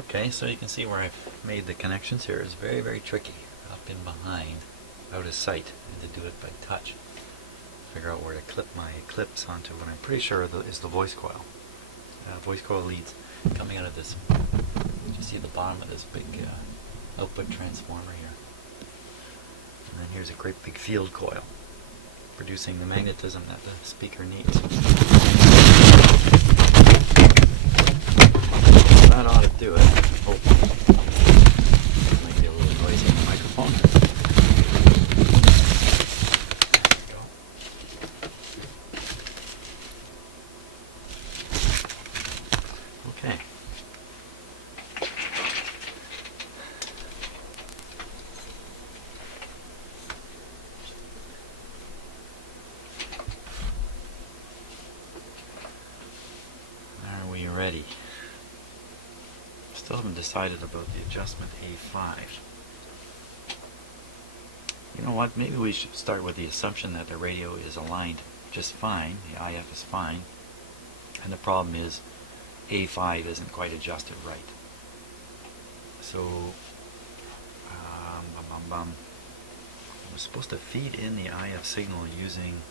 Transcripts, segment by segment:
Okay, so you can see where I've made the connections here. It's very, very tricky. Up in behind, out of sight, and to do it by touch. Figure out where to clip my clips onto what I'm pretty sure is the voice coil. Voice coil leads coming out of this. You see the bottom of this big output transformer here. And then here's a great big field coil producing the magnetism that the speaker needs. That ought to do it. Oh, might be a little noisy in the microphone. There we go. Okay. Are we ready? Still haven't decided about the adjustment A5. You know what, maybe we should start with the assumption that the radio is aligned just fine, the IF is fine, and the problem is A5 isn't quite adjusted right. So, I was supposed to feed in the IF signal using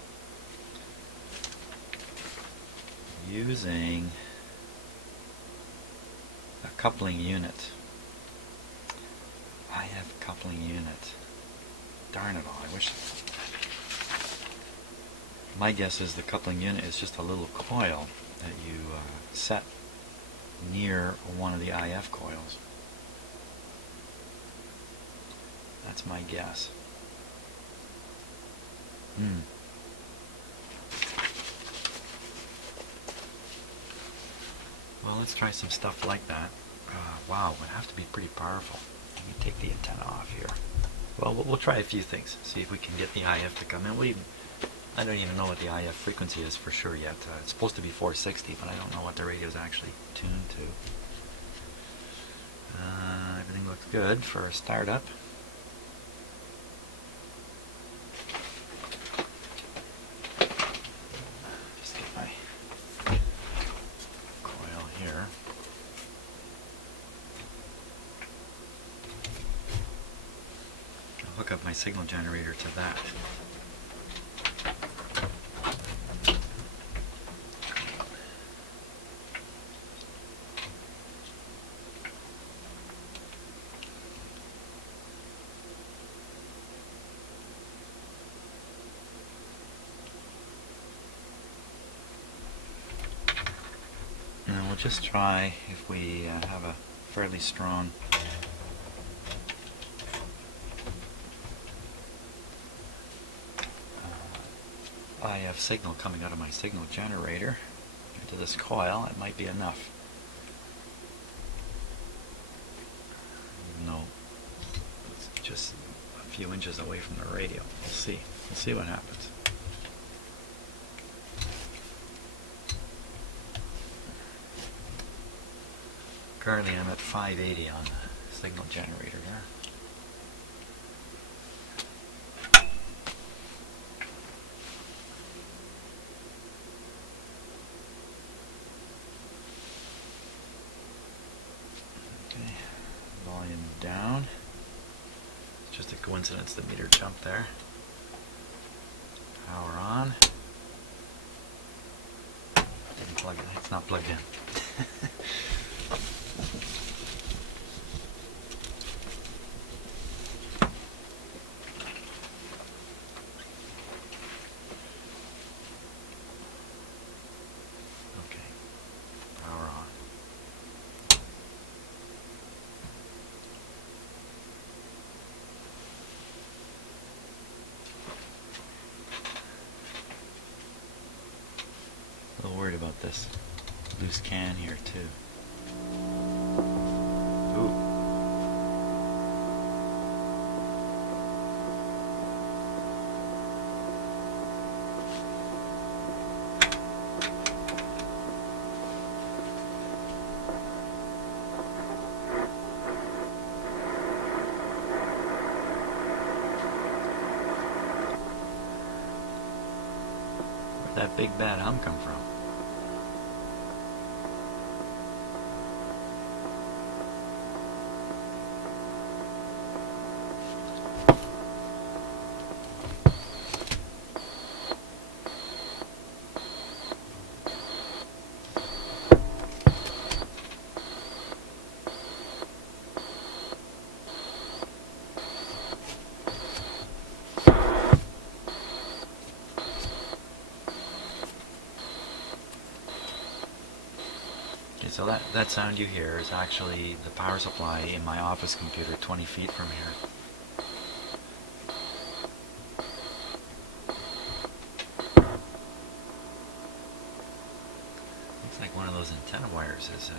a coupling unit. IF coupling unit. Darn it all, I wish. My guess is the coupling unit is just a little coil that you set near one of the IF coils. That's my guess. Well, let's try some stuff like that. Wow, it would have to be pretty powerful. Let me take the antenna off here. Well, we'll try a few things. See if we can get the IF to come in. I don't even know what the IF frequency is for sure yet. It's supposed to be 460, but I don't know what the radio is actually tuned to. Everything looks good for a startup. Just get my coil here. I'll hook up my signal generator to that. And we'll just try if we have a fairly strong IF signal coming out of my signal generator into this coil. It might be enough. No, it's just a few inches away from the radio. We'll see. We'll see what happens. Currently I'm at 580 on the signal generator there. Okay, volume down. It's just a coincidence the meter jumped there. Power on. Didn't plug it. It's not plugged in. A little worried about this loose can here too. Ooh. Where'd that big bad hum come from? Okay, so that sound you hear is actually the power supply in my office computer 20 feet from here. Looks like one of those antenna wires is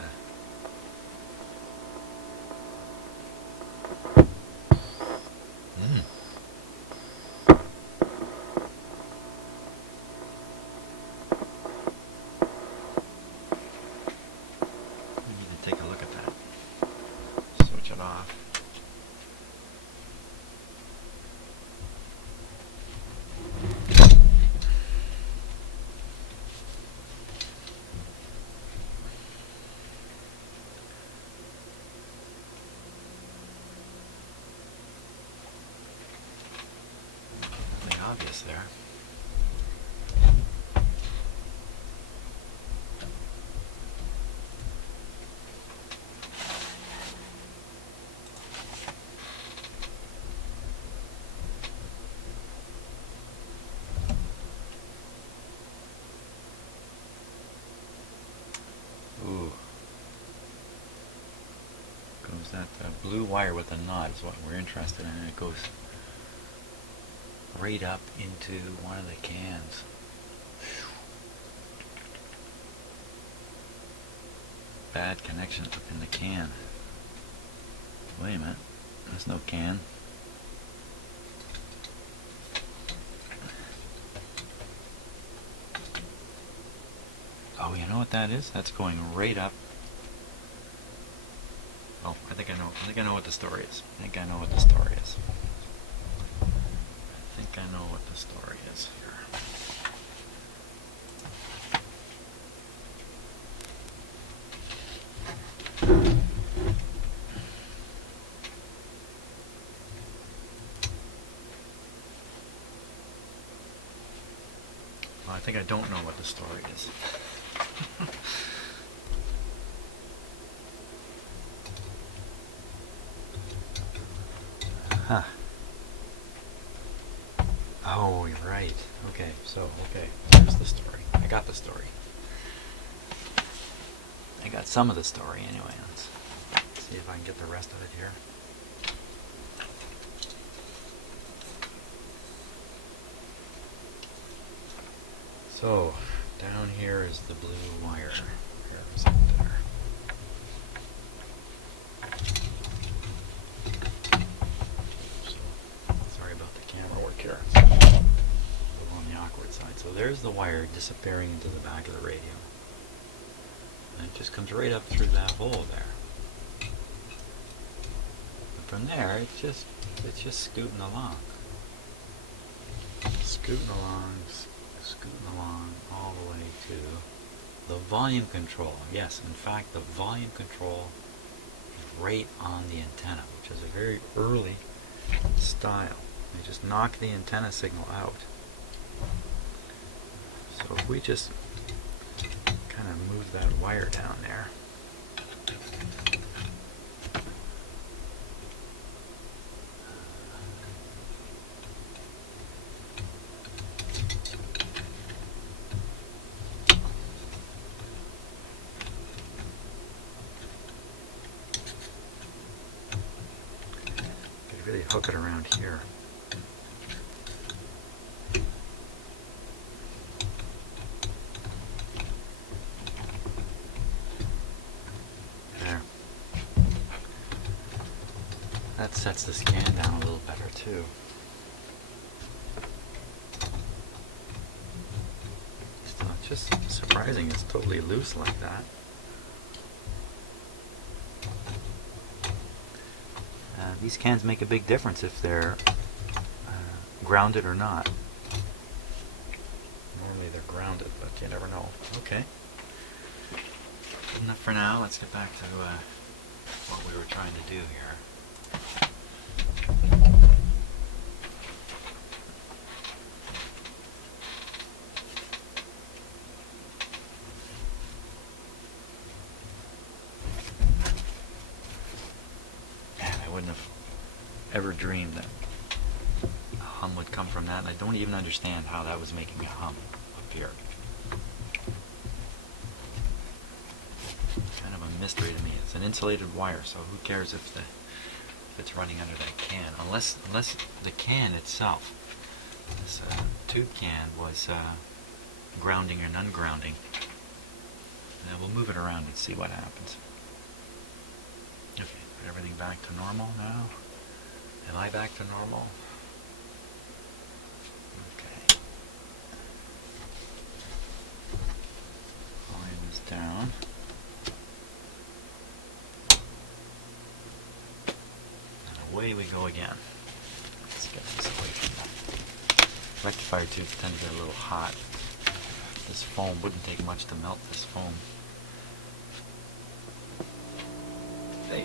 we need to take a look at that. Switch it off. Really obvious there. Ooh. Goes that blue wire with the knot is what we're interested in. It goes right up into one of the cans. Bad connection up in the can. Wait a minute. There's no can. Oh, you know what that is? That's going right up. Oh, I think I know what the story is. I think I know what the story is. Here. Well, I think I don't know what the story is. Huh. Oh, you're right. Okay, here's the story. I got the story. I got some of the story anyway. Let's see if I can get the rest of it here. So, down here is the blue wire. Here's up there. Sorry about the camera work here. It's a little on the awkward side. So there's the wire disappearing into the back of the radio. And it just comes right up through that hole there. And from there, it's just scooting along. Scooting along all the way to the volume control. Yes, in fact, the volume control is right on the antenna, which is a very early style. They just knock the antenna signal out. So if we just kind of move that wire down there. Really hook it around here. There. That sets the scan down a little better too. It's not just surprising it's totally loose like that. These cans make a big difference if they're grounded or not. Normally they're grounded, but you never know. Okay. Enough for now. Let's get back to what we were trying to do here. I wouldn't have ever dreamed that a hum would come from that, and I don't even understand how that was making a hum up here. Okay. mystery to me. It's an insulated wire, so who cares if it's running under that can, unless the can itself, this tube can, was grounding and ungrounding. Now we'll move it around and see what happens. Okay, put everything back to normal now. Am I back to normal? Okay. Volume is down. And away we go again. Let's get this away from that. Rectifier tubes tend to get a little hot. This foam wouldn't take much to melt this foam. Hey.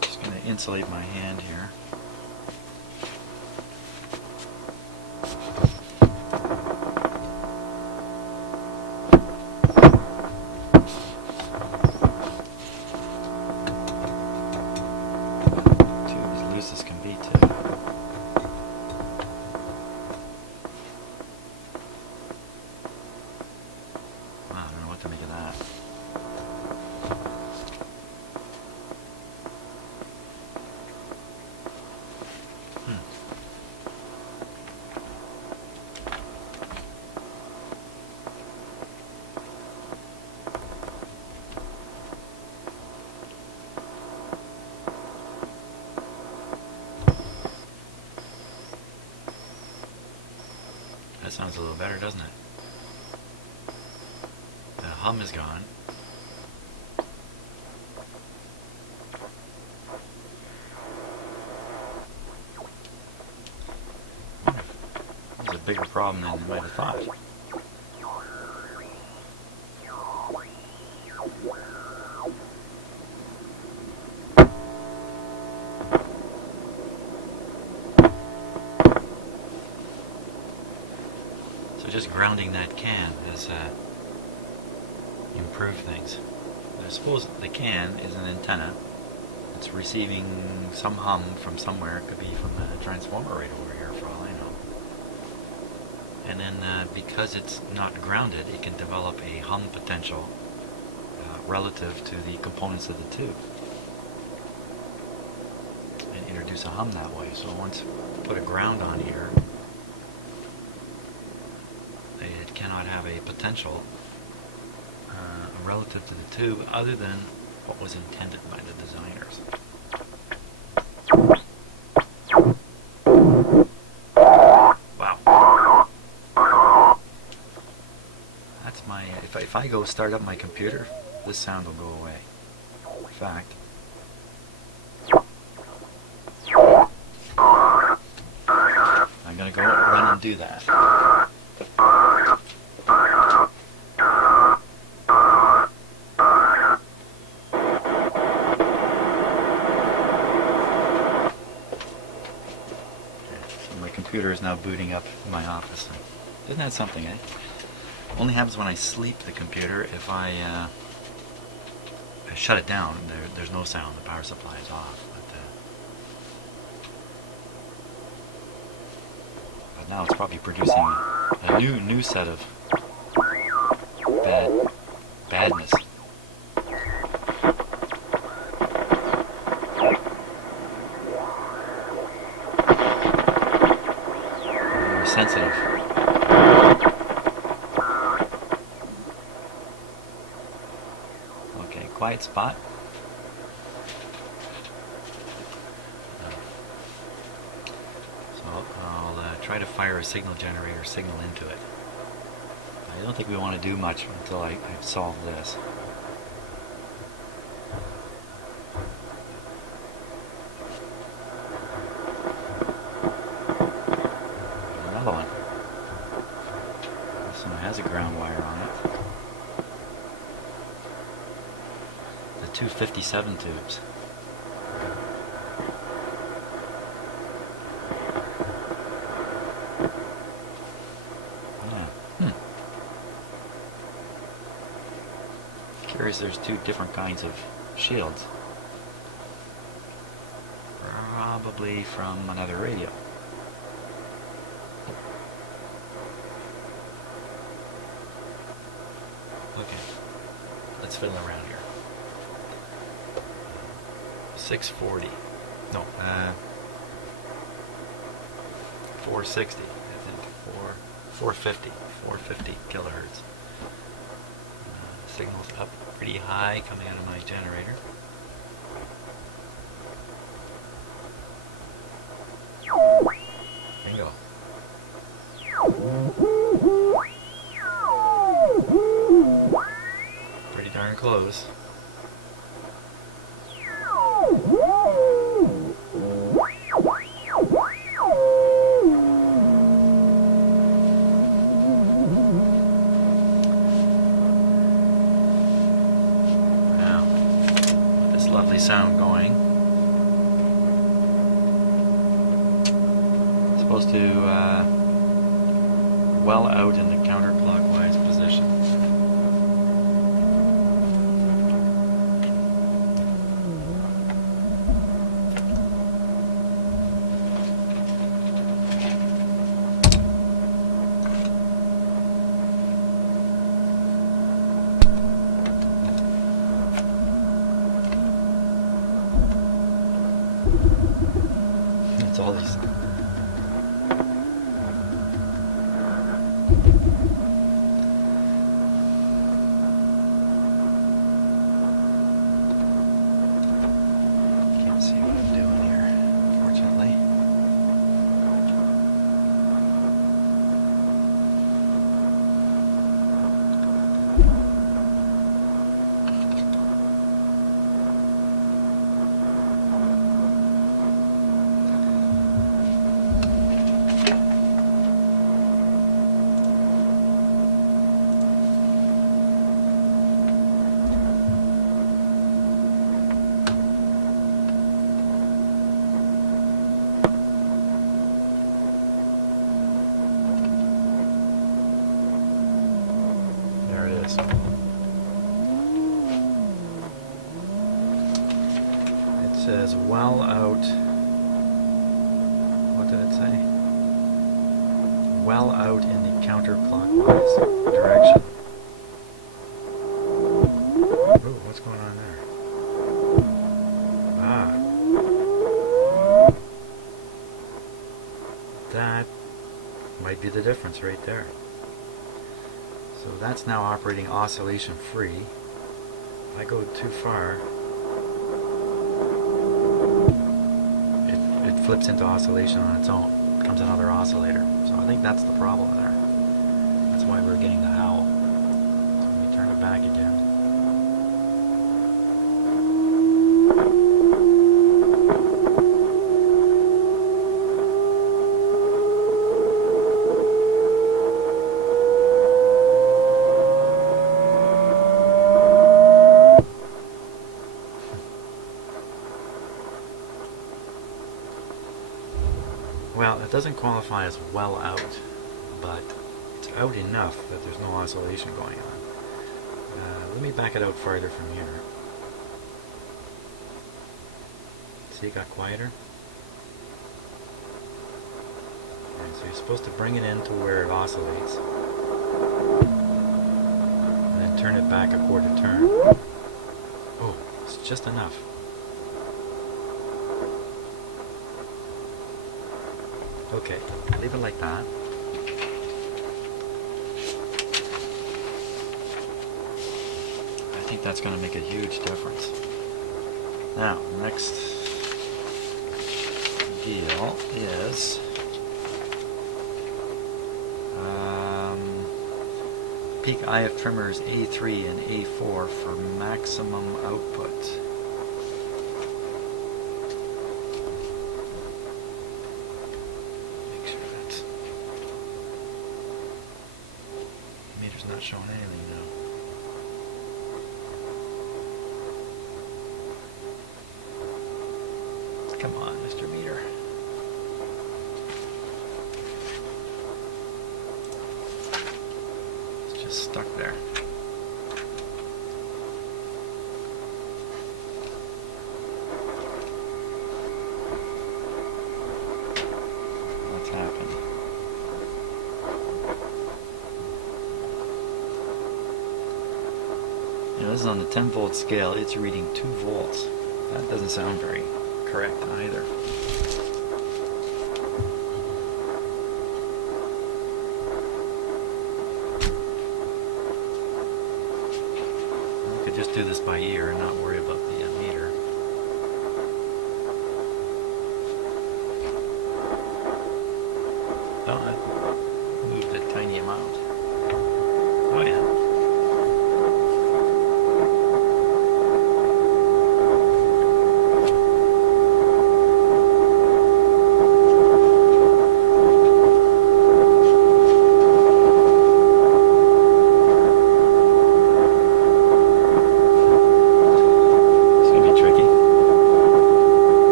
Just going to insulate my hand here. That sounds a little better, doesn't it? The hum is gone. It's a bigger problem than you might have thought. Just grounding that can has improved things. I suppose the can is an antenna. It's receiving some hum from somewhere. It could be from the transformer right over here, for all I know. And then because it's not grounded, it can develop a hum potential relative to the components of the tube and introduce a hum that way. So once you put a ground on here, it cannot have a potential relative to the tube other than what was intended by the designers. Wow. That's my... If I go start up my computer, this sound will go away. In fact... I'm going to go run and do that. Computer is now booting up in my office. Isn't that something, eh? Only happens when I sleep, the computer. If I shut it down, there's no sound. The power supply is off. But now it's probably producing a new set of badness. Sensitive. Okay, quiet spot. So I'll try to fire a signal generator signal into it. I don't think we want to do much until I've solved this. Has a ground wire on it. The 257 tubes. Yeah. Curious, there's two different kinds of shields. For probably from another radio. Okay, let's fiddle around here. 640. No, 460. I think 450 kilohertz. Signal's up pretty high coming out of my generator. Bingo. Pretty darn close. Now, this lovely sound going. It's supposed to well out in the counterclockwise position. It's all these. Can't see what I'm doing here, unfortunately. There it is. It says well out. What did it say? Well out in the counterclockwise direction. Ooh, what's going on there? Ah. That might be the difference right there. So that's now operating oscillation free. If I go too far, it flips into oscillation on its own. It becomes another oscillator. So I think that's the problem there. That's why we're getting the howl. So let me turn it back again. Well, it doesn't qualify as well out, but it's out enough that there's no oscillation going on. Let me back it out farther from here. See, it got quieter? Okay, so you're supposed to bring it in to where it oscillates, and then turn it back a quarter turn. Oh, it's just enough. Okay, leave it like that. I think that's going to make a huge difference. Now, next deal is peak IF trimmers A3 and A4 for maximum output. Meter's not showing anything now. Come on, Mr. Meter. It's just stuck there. happened. You know, this is on the 10-volt scale. It's reading 2 volts. That doesn't sound very correct either. I could just do this by ear and not worry about the meter. Oh, I moved a tiny amount. Oh yeah.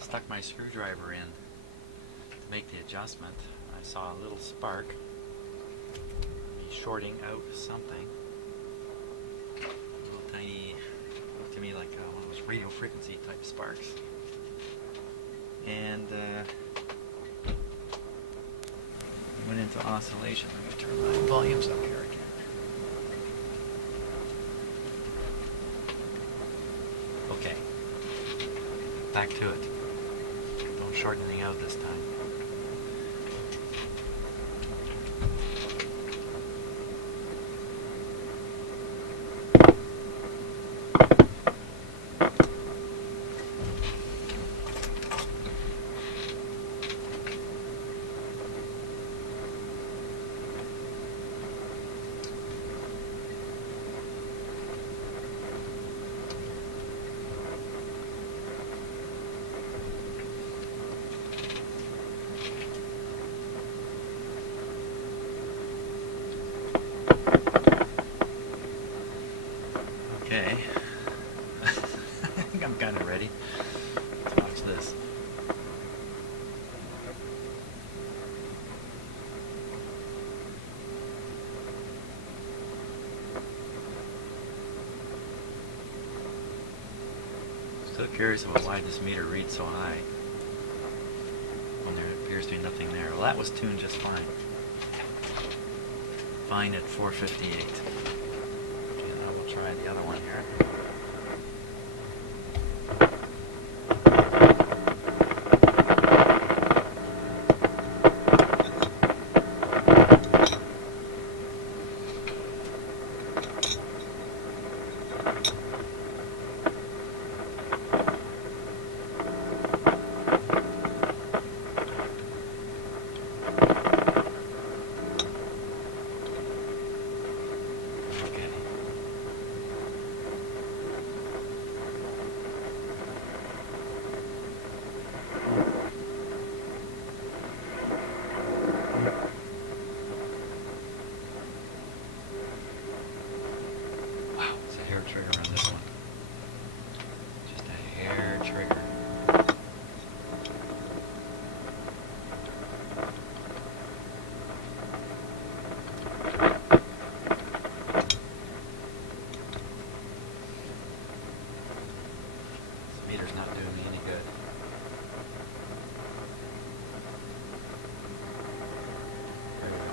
Stuck my screwdriver in to make the adjustment. I saw a little spark, me shorting out something. Little tiny, looked to me like one of those radio frequency type sparks. And went into oscillation. Let me turn my volumes up here again. Okay, back to it. Don't short anything out this time. Okay, I think I'm kind of ready. Let's watch this. Still curious about why this meter reads so high when there appears to be nothing there. Well, that was tuned just fine. Fine at 458. Try the other one here. Trigger on this one. Just a hair trigger. This meter's not doing me any good. There we go.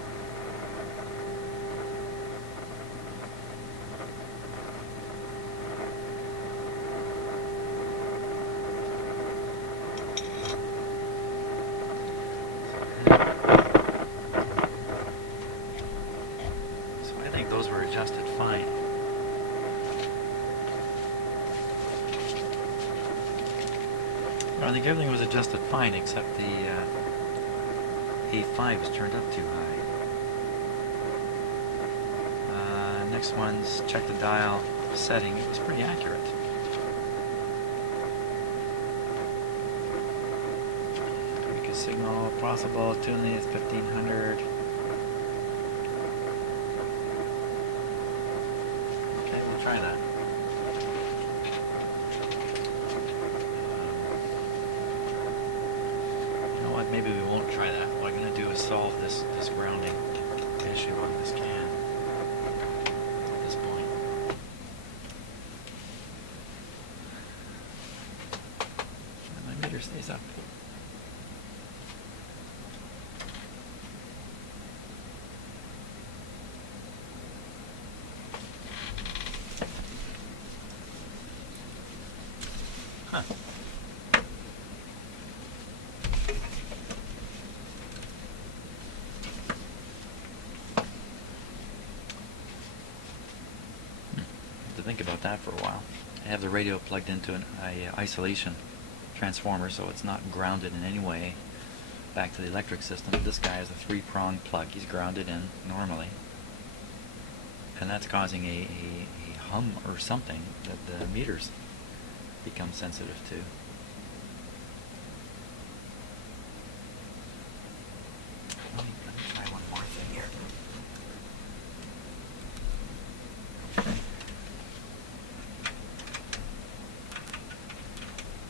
adjusted fine, except the A5 is turned up too high. Next one's check the dial setting. It was pretty accurate. Tweak a signal possible. Tuning is 1500. Okay, we'll try that. You know what? Maybe we won't try that. What I'm going to do is solve this grounding issue on this can. Stays up. Huh. Have to think about that for a while. I have the radio plugged into an isolation transformer, so it's not grounded in any way back to the electric system. This guy has a 3-prong plug. He's grounded in normally, and that's causing a hum or something that the meters become sensitive to. Let me try one more thing here.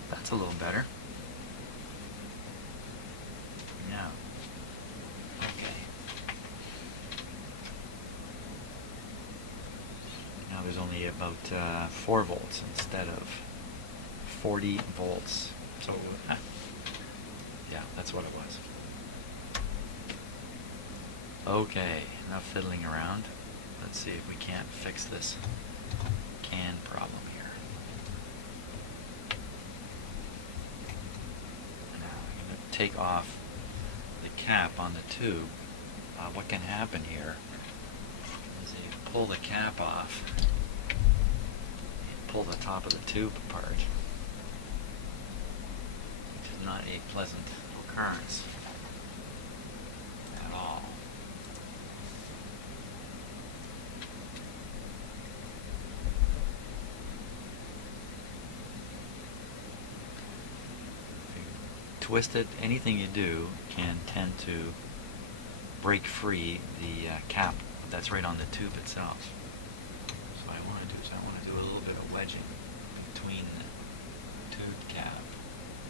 That's a little better. Yeah. Okay. Now there's only about 4 volts instead of 40 volts. So, yeah, that's what it was. Okay, enough fiddling around. Let's see if we can't fix this can problem here. Take off the cap on the tube. What can happen here is you pull the cap off, you pull the top of the tube apart, which is not a pleasant occurrence at all. Twist it, anything you do can tend to break free the cap that's right on the tube itself. So what I want to do is I want to do a little bit of wedging between the tube cap.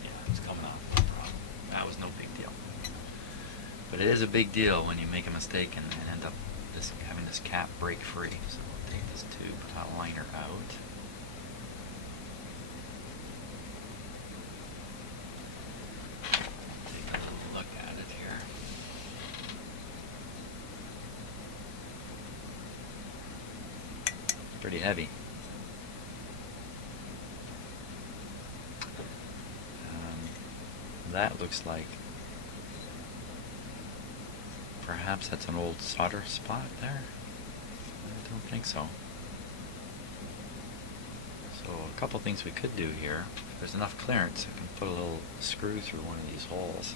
Yeah, it's coming off, no problem. That was no big deal. But it is a big deal when you make a mistake and end up having this cap break free. So we'll take this tube liner out. Pretty heavy. That looks like perhaps that's an old solder spot there. I don't think so. So a couple things we could do here. If there's enough clearance, I can put a little screw through one of these holes.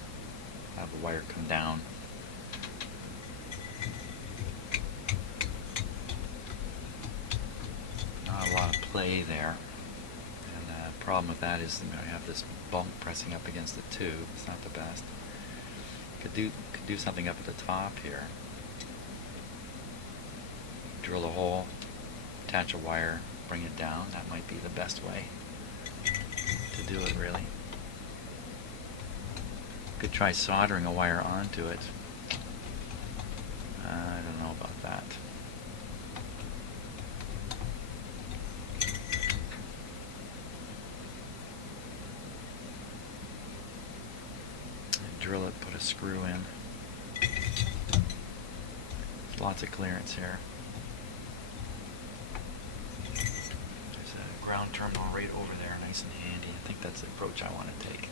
Have the wire come down. Not a lot of play there, and the problem with that is I have this bump pressing up against the tube. It's not the best. Could do something up at the top here. Drill a hole, attach a wire, bring it down. That might be the best way to do it, really. Could try soldering a wire onto it. I don't know about that. Drill it, put a screw in. There's lots of clearance here. There's a ground terminal right over there, nice and handy. I think that's the approach I want to take.